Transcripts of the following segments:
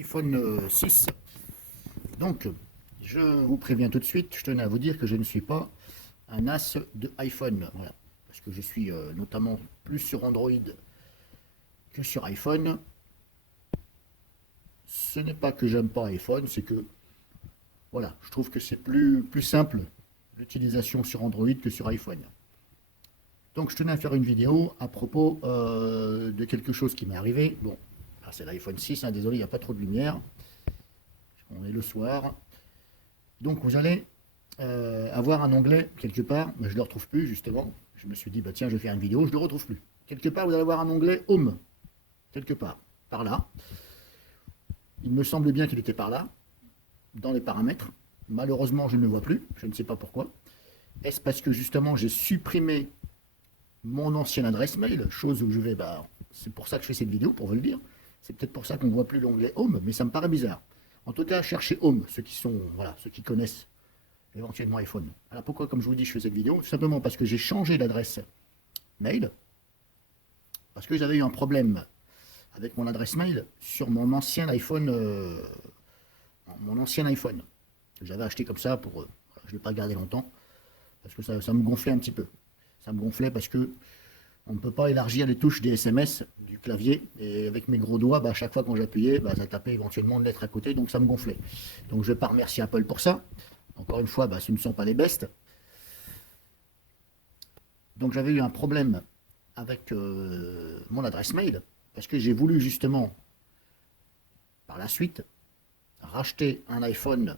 iPhone 6. Donc, je vous préviens tout de suite, je tenais à vous dire que je ne suis pas un as de iPhone. Voilà. Parce que je suis notamment plus sur Android que sur iPhone. Ce n'est pas que j'aime pas iPhone, c'est que voilà, je trouve que c'est plus simple l'utilisation sur Android que sur iPhone. Donc je tenais à faire une vidéo à propos de quelque chose qui m'est arrivé. Bon, c'est l'iPhone 6, hein, désolé, il n'y a pas trop de lumière. On est le soir. Donc vous allez avoir un onglet quelque part, mais je ne le retrouve plus justement. Je me suis dit, bah tiens, je vais faire une vidéo, je ne le retrouve plus. Quelque part, vous allez avoir un onglet Home, quelque part, par là. Il me semble bien qu'il était par là, dans les paramètres. Malheureusement, je ne le vois plus, je ne sais pas pourquoi. Est-ce parce que justement j'ai supprimé mon ancienne adresse mail, chose où je vais, bah, c'est pour ça que je fais cette vidéo, pour vous le dire. C'est peut-être pour ça qu'on ne voit plus l'onglet Home, mais ça me paraît bizarre. En tout cas, cherchez Home, ceux qui sont, voilà, ceux qui connaissent éventuellement iPhone. Alors pourquoi, comme je vous dis, je fais cette vidéo? Tout simplement parce que j'ai changé d'adresse mail, parce que j'avais eu un problème avec mon adresse mail sur mon ancien iPhone, que j'avais acheté comme ça pour, je ne l'ai pas gardé longtemps, parce que ça me gonflait un petit peu. Ça me gonflait parce que on ne peut pas élargir les touches des SMS du clavier. Et avec mes gros doigts, bah, à chaque fois quand j'appuyais, bah, ça tapait éventuellement une lettre à côté, donc ça me gonflait. Donc je ne vais pas remercier Apple pour ça. Encore une fois, bah, ce ne sont pas les bestes. Donc j'avais eu un problème avec mon adresse mail, parce que j'ai voulu justement, par la suite, racheter un iPhone.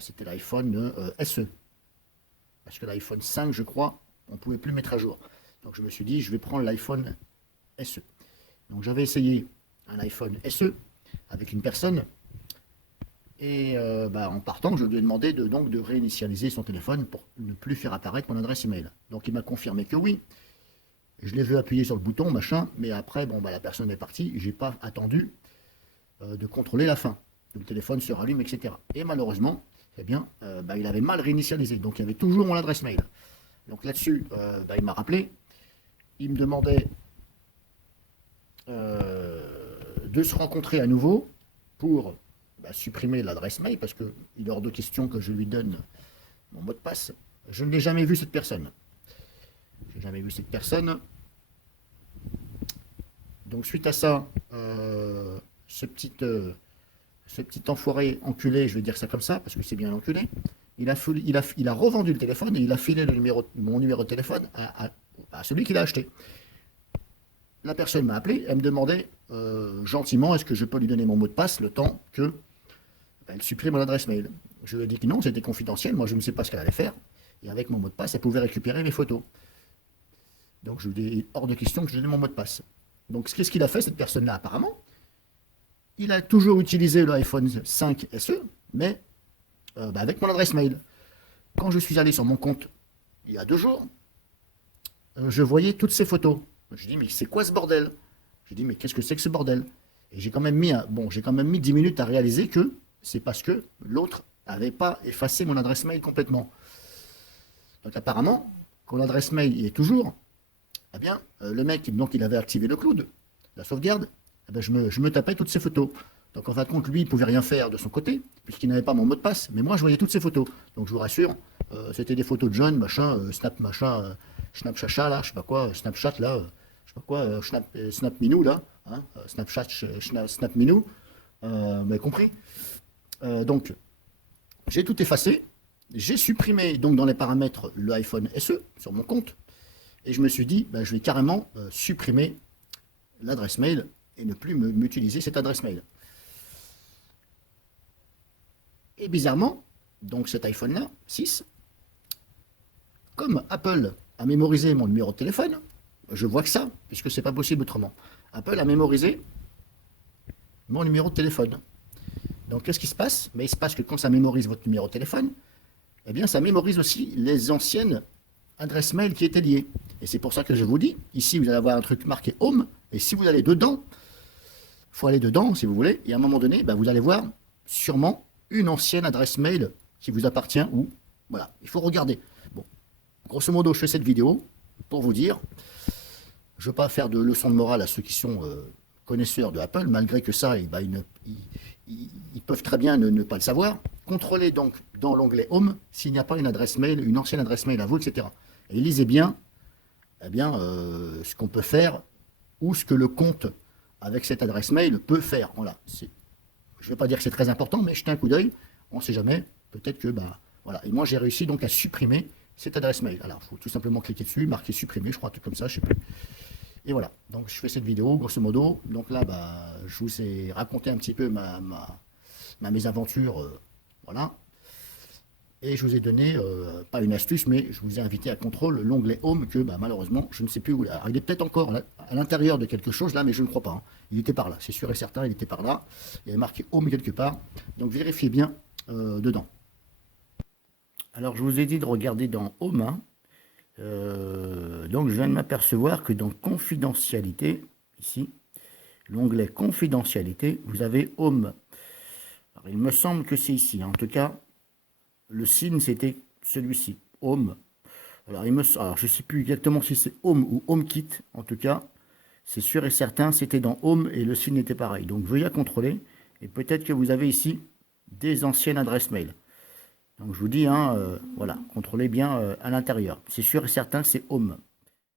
C'était l'iPhone SE. Parce que l'iPhone 5, je crois, on ne pouvait plus le mettre à jour. Donc je me suis dit, je vais prendre l'iPhone SE. Donc j'avais essayé un iPhone SE avec une personne. Et bah, en partant, je lui ai demandé donc, de réinitialiser son téléphone pour ne plus faire apparaître mon adresse email. Donc il m'a confirmé que oui. Je l'ai vu appuyer sur le bouton, machin, mais après, bon, bah, la personne est partie. J'ai pas attendu de contrôler la fin. Le téléphone se rallume, etc. Et malheureusement, eh bien, bah, il avait mal réinitialisé. Donc il y avait toujours mon adresse mail. Donc là-dessus, bah, il m'a rappelé. Il me demandait de se rencontrer à nouveau pour bah, supprimer l'adresse mail, parce qu'il est hors de question que je lui donne mon mot de passe. Je ne l'ai jamais vu cette personne. Je n'ai jamais vu cette personne. Donc suite à ça, ce petit enfoiré enculé, je vais dire ça comme ça, parce que c'est bien l'enculé, il a revendu le téléphone et il a filé mon numéro de téléphone à celui qui l'a acheté. La personne m'a appelé, elle me demandait gentiment est-ce que je peux lui donner mon mot de passe le temps que elle supprime mon adresse mail. Je lui ai dit que non, c'était confidentiel, moi je ne sais pas ce qu'elle allait faire, et avec mon mot de passe, elle pouvait récupérer mes photos. Donc je lui ai dit hors de question que je donnais mon mot de passe. Donc qu'est-ce qu'il a fait, cette personne-là, apparemment? Il a toujours utilisé l'iPhone 5 SE, mais bah, avec mon adresse mail. Quand je suis allé sur mon compte il y a 2 jours, je voyais toutes ces photos. Je dis mais c'est quoi ce bordel? Je dis mais qu'est-ce que c'est que ce bordel? Et j'ai quand même mis 10 minutes à réaliser que c'est parce que l'autre n'avait pas effacé mon adresse mail complètement. Donc apparemment, quand l'adresse mail y est toujours, eh bien, le mec, donc il avait activé le cloud, la sauvegarde, eh bien, je me tapais toutes ces photos. Donc en fin de compte, lui, il ne pouvait rien faire de son côté, puisqu'il n'avait pas mon mot de passe, mais moi, je voyais toutes ces photos. Donc je vous rassure, c'était des photos de jeunes, machin, Snap, machin, Snap Chacha, là, je sais pas quoi, Snapchat, là, je sais pas quoi, Snap Minou, là, hein, Snapchat, Snap Minou, vous m'avez compris. Donc, j'ai tout effacé, j'ai supprimé donc dans les paramètres l'iPhone SE sur mon compte, et je me suis dit, bah, je vais carrément supprimer l'adresse mail et ne plus m'utiliser cette adresse mail. Et bizarrement, donc cet iPhone-là, 6, comme Apple a mémorisé mon numéro de téléphone, je vois que ça, puisque c'est pas possible autrement. Apple a mémorisé mon numéro de téléphone. Donc qu'est-ce qui se passe? Mais il se passe que quand ça mémorise votre numéro de téléphone, eh bien ça mémorise aussi les anciennes adresses mail qui étaient liées. Et c'est pour ça que je vous dis, ici vous allez avoir un truc marqué Home, et si vous allez dedans, il faut aller dedans si vous voulez, et à un moment donné, bah, vous allez voir sûrement une ancienne adresse mail qui vous appartient, ou voilà, il faut regarder. Bon, grosso modo, je fais cette vidéo pour vous dire, je ne veux pas faire de leçon de morale à ceux qui sont connaisseurs de Apple, malgré que ça, eh ben, ils peuvent très bien ne pas le savoir. Contrôlez donc dans l'onglet Home s'il n'y a pas une adresse mail, une ancienne adresse mail à vous, etc. Et lisez bien, eh bien ce qu'on peut faire ou ce que le compte avec cette adresse mail peut faire. Voilà. Je ne vais pas dire que c'est très important, mais jetez un coup d'œil, on ne sait jamais. Peut-être que, bah, voilà. Et moi, j'ai réussi donc à supprimer cette adresse mail. Alors, il faut tout simplement cliquer dessus, marquer supprimer, je crois, un truc comme ça, je sais plus. Et voilà. Donc, je fais cette vidéo, grosso modo. Donc là, bah, je vous ai raconté un petit peu mes aventures, voilà. Et je vous ai donné, pas une astuce, mais je vous ai invité à contrôler l'onglet Home que, bah, malheureusement, je ne sais plus où. Alors, il est peut-être encore là, à l'intérieur de quelque chose là, mais je ne crois pas, hein. Il était par là, c'est sûr et certain, il était par là. Il y avait marqué Home quelque part. Donc, vérifiez bien dedans. Alors, je vous ai dit de regarder dans Home, hein. Donc, je viens de m'apercevoir que dans Confidentialité, ici, l'onglet Confidentialité, vous avez Home. Alors, il me semble que c'est ici, hein. En tout cas, le signe, c'était celui-ci, Home. Alors, je ne sais plus exactement si c'est Home ou HomeKit. En tout cas, c'est sûr et certain, c'était dans Home et le signe était pareil. Donc, veuillez contrôler. Et peut-être que vous avez ici des anciennes adresses mail. Donc, je vous dis, hein, voilà, contrôlez bien à l'intérieur. C'est sûr et certain, c'est Home.